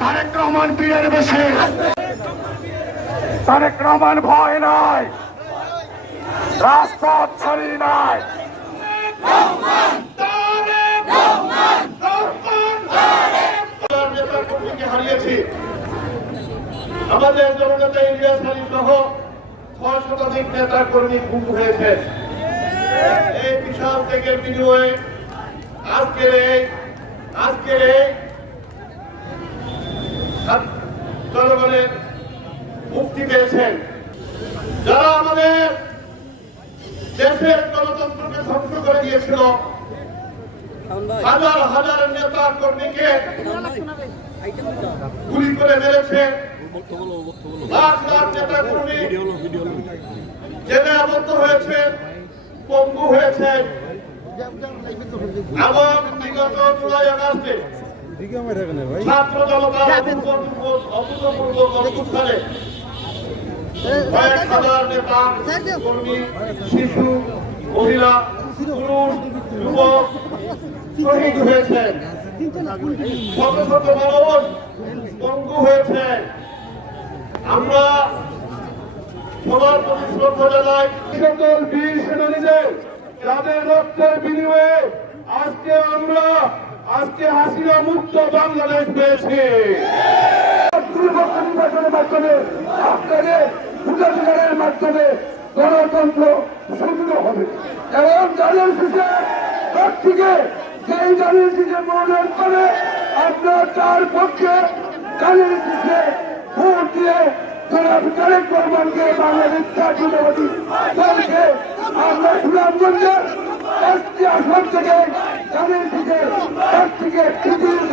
তারেক রহমান পীরের বেশে। তারেক রহমান ভয় নয় রাজপথ ছাড়ি নাই। আমাদের জননেতা ইলিয়াস আলী সহ ছয় শতাধিক নেতা কর্মী খুন হয়েছে। এই বিশাল ত্যাগের বিনিময়ে আজকের আজকের এই জনগণের মুক্তি পেয়েছেন। যারা আমাদের দেশের গণতন্ত্রকে ধ্বংস করে দিয়েছিল, হাজার হাজার নেতা কর্মীকে গুলি করে মেরেছে। লাখ লাখ নেতা কর্মী জেলে আবদ্ধ হয়েছে পঙ্গু হয়েছে। এবং বিগত জুলাই আগস্টে ছাত্র জনতার অভূতপূর্ব অভূতপূর্ব কয়েক হাজার নেতা কর্মী শিশু মহিলা পুরুষ যুবক শহীদ হয়েছেন শত শত মানুষ পঙ্গু হয়েছে। আমরা সবার প্রতি শ্রদ্ধা জানাই সকল বীর সেনানীদের যাদের রক্তের বিনিময়ে আজকে আমরা, আজকে হাসিনা মুক্ত বাংলাদেশ পেয়েছি। নির্বাচনের মাধ্যমে, আপনাদের গণতন্ত্র হবে। এবং শেষে প্রার্থীকে যেই শেষে মনোনয়ন করে, আপনার তার পক্ষে জনাব তারেক রহমানকে বাংলাদেশ জাতীয়তাবাদী দলকে আমরা সুনামগঞ্জের একটি আসন থেকে জানেন শেষে প্রার্থীকে